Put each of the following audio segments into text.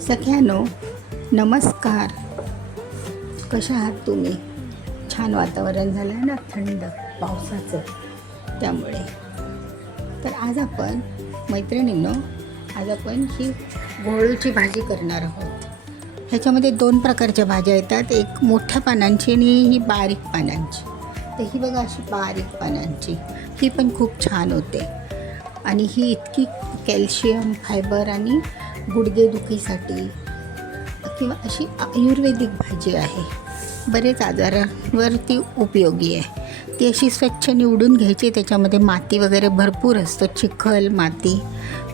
सगळ्यांनो नमस्कार. कशा आहात तुम्ही? छान वातावरण झालं आहे ना, थंड पावसाचं, त्यामुळे. तर आज आपण मैत्रिणींनो, आज आपण ही घोळूची भाजी करणार आहोत. ह्याच्यामध्ये 2 प्रकारच्या भाज्या येतात, एक मोठ्या पानांची आणि ही बारीक पानांची. तर ही बघा अशी बारीक पानांची, ही पण खूप छान होते आणि ही इतकी कॅल्शियम, फायबर आणि गुडघेदुखीसाठी किंवा अशी आयुर्वेदिक भाजी आहे. बरेच आजारांवर ती उपयोगी आहे. ती अशी स्वच्छ निवडून घ्यायची, त्याच्यामध्ये माती वगैरे भरपूर असतं, चिखल माती.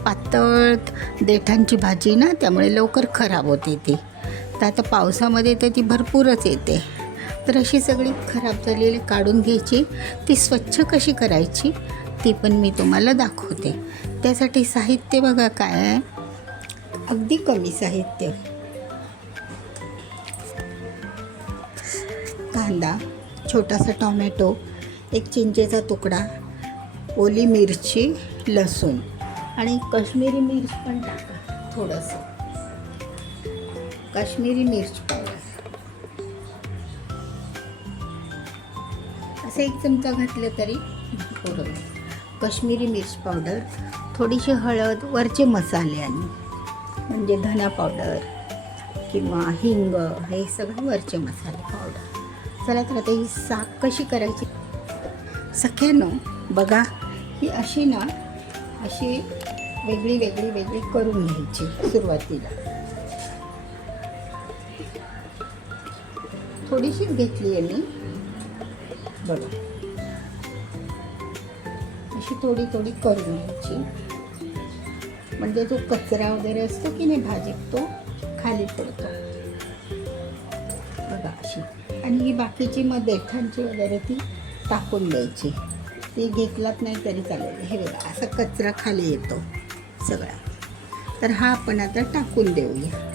पातळ देठांची भाजी ना, त्यामुळे लवकर खराब होते ती. तर आता पावसामध्ये तर ती भरपूरच येते. तर अशी सगळी खराब झालेली काढून घ्यायची. ती स्वच्छ कशी करायची ती पण मी तुम्हाला दाखवते. त्यासाठी साहित्य बघा काय आहे, अगदी कमी साहित्य. कांदा, छोटासा टोमॅटो, एक चिंचेचा तुकडा, ओली मिरची, लसूण आणि काश्मीरी मिर्च पण टाका, थोडंसं काश्मीरी मिर्च पावडर. असं 1 चमचा घातलं तरी भरपूर होईल. काश्मीरी मिर्च पावडर, थोडीशी हळद, वरचे मसाले आणि म्हणजे धना पावडर किंवा हिंग, हे सगळे वरचे मसाले पावडर. चला तर आता ही साग कशी करायची. सगळ्यांनो बघा, ही अशी ना, अशी वेगळी वेगळी वेगळी करून घ्यायची. सुरुवातीला थोडीशीच घेतली आहे मी, बघा अशी थोडी थोडी करून घ्यायची, म्हणजे जो कचरा वगैरे असतो की नाही भाजीत, तो खाली पडतो. बघा अशी. आणि ही बाकीची मग देठांची वगैरे ती टाकून द्यायची. ती घेतलात नाही तरी चालेल. हे बघा असा कचरा खाली येतो सगळा. तर हा आपण आता टाकून देऊया,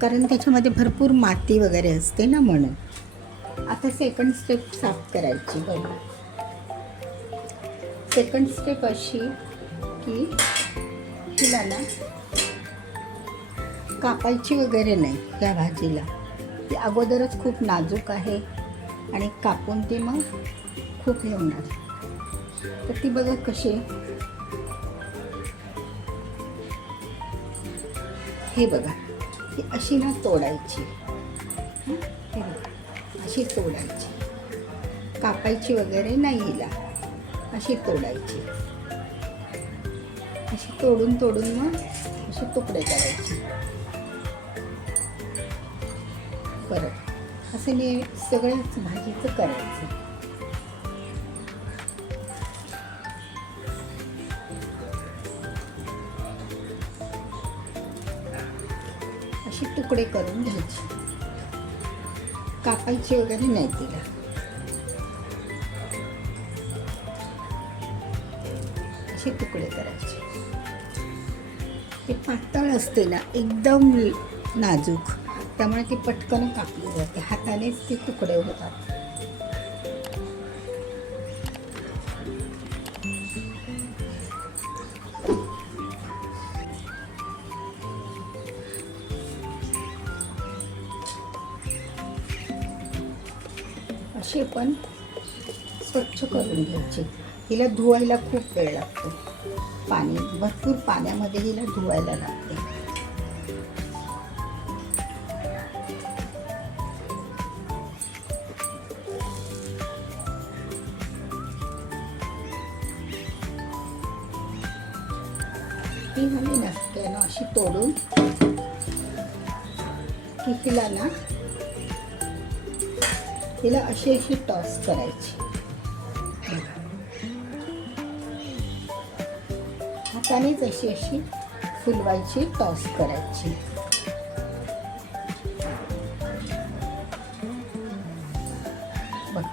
कारण त्याच्यामध्ये भरपूर माती वगैरे असते ना, म्हणून. आता सेकंड स्टेप साफ करायची. बघा सेकंड स्टेप अशी की हिला ना कापायची वगैरे नाही. या भाजीला ती अगोदरच खूप नाजूक आहे आणि कापून ती मग खूप हे होणार. तर ती बघा कशी, हे बघा ती अशी ना तोडायची. हे बघा अशी तोडायची, कापायची वगैरे नाही हिला, अशी तोडायची. अशी तोडून तोडून मग असे तुकडे करायचे. परत असं मी सगळ्याच भाजीचं करायचं. अशी तुकडे करून घ्यायची, कापायची वगैरे नाही तिला. असे तुकडे करायचे. ते पातळ असते ना, एकदम नाजूक, त्यामुळे ती पटकन कापली जाते. हातानेच ते तुकडे होतात. अशी पण स्वच्छ करून घ्यायची. हिला धुवायला खूप वेळ लागतो. पाणी भरपूर पाण्यामध्ये हिला धुवायला लागते. ही झाली नसते ना अशी तोडून की हिला ना, हिला अशी अशी टॉस करायची. हातानेच अशी अशी फुलवायची, टॉस करायची. बघ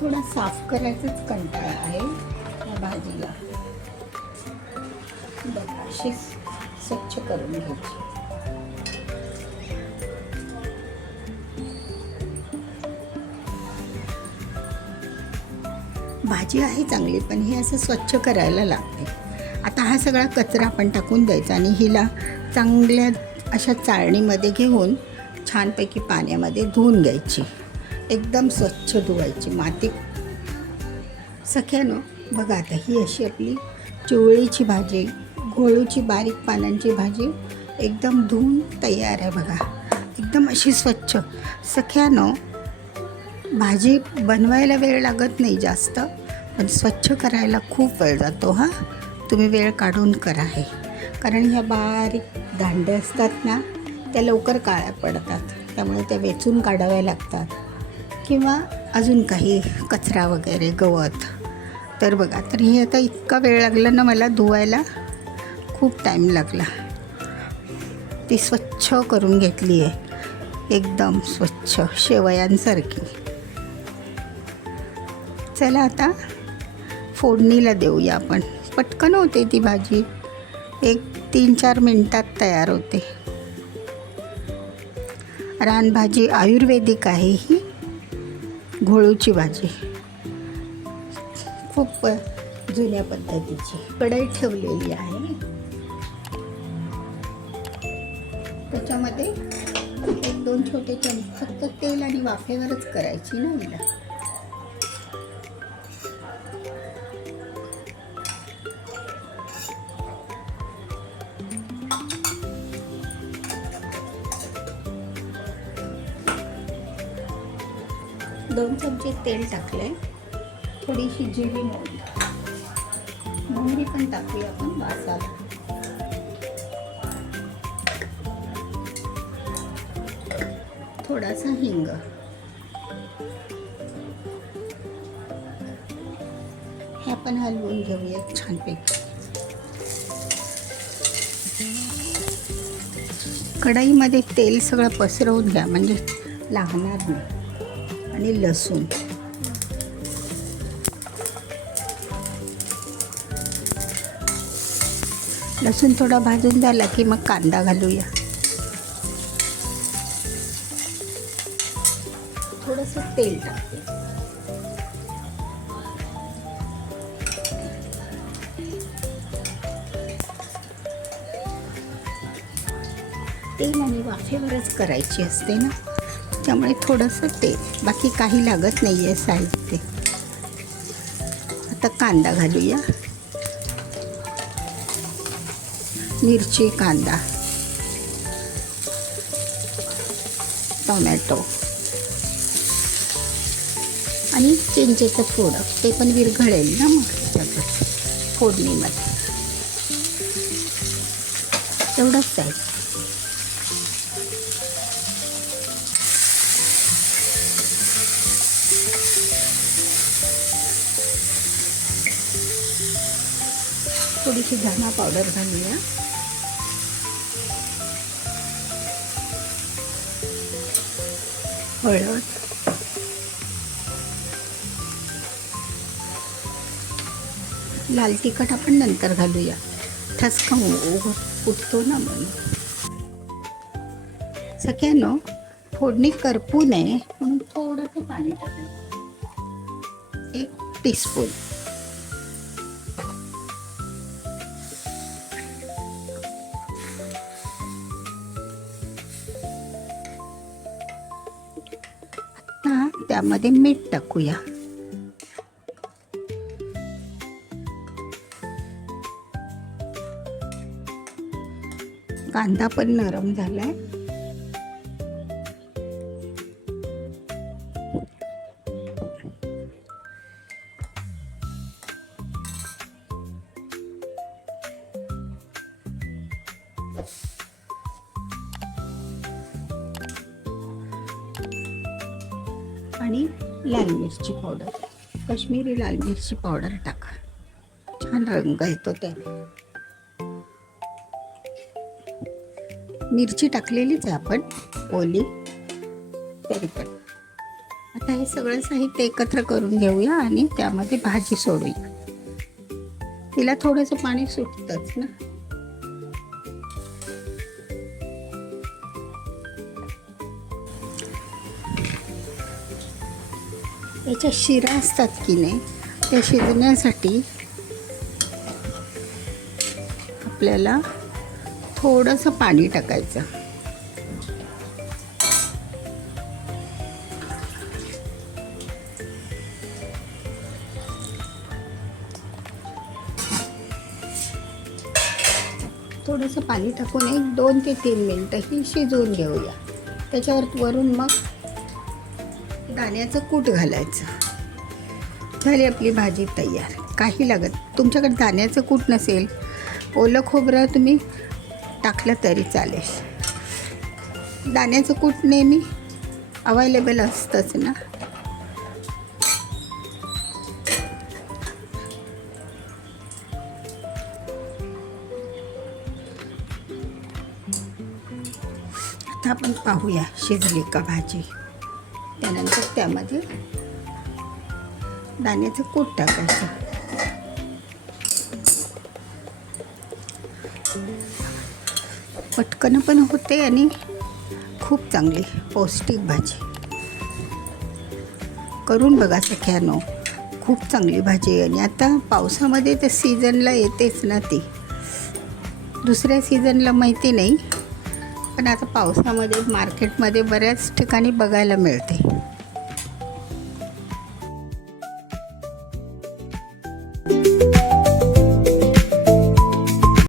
थोडा साफ करायचाच कंटाळा आहे या भाजीला. बघा अशी स्वच्छ करून घ्यायची. भाजी आहे चांगली, पण हे असं स्वच्छ करायला लागते. आता हा सगळा कचरा आपण टाकून द्यायचा आणि हिला चांगल्या अशा चाळणीमध्ये घेऊन छानपैकी पाण्यामध्ये धुवून घ्यायची. एकदम स्वच्छ धुवायची. माती सख्यानो बघा, आता ही अशी आपली चवळीची भाजी, घोळूची बारीक पानांची भाजी एकदम धुवून तयार आहे. बघा एकदम अशी स्वच्छ. सख्यानो भाजी बनवायला वेळ लागत नाही जास्त, पण स्वच्छ करायला खूप वेळ जातो. तुम्ही वेळ काढून करा हे, कारण ह्या बारीक दांडे असतात ना, त्या लवकर काळ्या पडतात, त्यामुळे त्या वेचून काढाव्या लागतात. किंवा अजून काही कचरा वगैरे गवत. तर बघा, तर हे आता इतका वेळ लागला ना मला धुवायला, खूप टाईम लागला. ती स्वच्छ करून घेतली आहे, एकदम स्वच्छ शेवयांसारखी. चला आता फोडणीला देऊया आपण. पटकन होते ती भाजी, 1-3-4 मिनटात तयार होते. रानभाजी आयुर्वेदिक आहे ही घोळूची भाजी, खूप जुन्या पद्धतीची. कढई ठेवलेली आहे, त्याच्यामध्ये 1-2 छोटे चमचे फक्त तेल आणि वाफेवरच करायची ना हिला. दोन चमचे तेल टाकले, थोडीशी जिरी मोहरी पण टाकूया आपण वासाला. थोडासा हिंग. हे आपण हलवून घेऊया छानपैकी. कढईमध्ये तेल सगळं पसरवून घ्या, म्हणजे लागणार नाही. आणि लसूण, लसूण थोडा भाजून झाला की मग कांदा घालूया. थोडंसं तेल टाकूया. तेल आणि वाफेवरच करायची असते ना, त्यामुळे थोडंसं तेल, बाकी काही लागत नाही आहे साहित्य. आता कांदा घालूया. मिरची, कांदा, टोमॅटो आणि चिंचेचं फोडं, ते पण विरघळेल ना मग त्याच्यात फोडणीमध्ये. तेवढंच आहे. थोडीशी धना पावडर घालूया. हळद, लाल तिखट आपण नंतर घालूया, ठसका उठतो ना म्हणून. सगळ्यांनो फोडणी करपू नये म्हणून थोडंसं पाणी टाकायचं, 1 टीस्पून. त्यामध्ये मीठ टाकूया. कांदा पण नरम झालाय. आणि लाल मिरची पावडर, काश्मीरी लाल मिरची पावडर टाका, छान रंग येतो त्याने. मिरची टाकलेलीच आहे आपण ओली, तरी पण. आता हे सगळं साहित्य एकत्र करून घेऊया आणि त्यामध्ये भाजी सोडूया. तिला थोडंसं पाणी सुटतंच ना, त्याच्या शिरा असतात की नाही, त्या शिजण्यासाठी आपल्याला थोडंसं पाणी टाकायचं. थोडंसं पाणी टाकून 1-2 ते 3 मिनटं ही शिजवून घेऊया. त्याच्यावर वरून मग दाण्याचं कूट घालायचं. झाली आपली भाजी तयार. काही लागत, तुमच्याकडे दाण्याचं कूट नसेल, ओलं खोबरं तुम्ही टाकलं तरी चालेल. दाण्याचं कूट नेहमी अवेलेबल असतंच ना. आता आपण पाहूया शिजली का भाजी. त्यानंतर त्यामध्ये दाण्याचं कूट टाकायचं. पटकन पण होते आणि खूप चांगली पौष्टिक भाजी. करून बघा सख्यानो, खूप चांगली भाजी आहे. आणि आता पावसामध्ये तर सीझनला येतेच ना ती. दुसऱ्या सीझनला माहिती नाही, पण आता पावसामध्ये मार्केटमध्ये बऱ्याच ठिकाणी बघायला मिळते.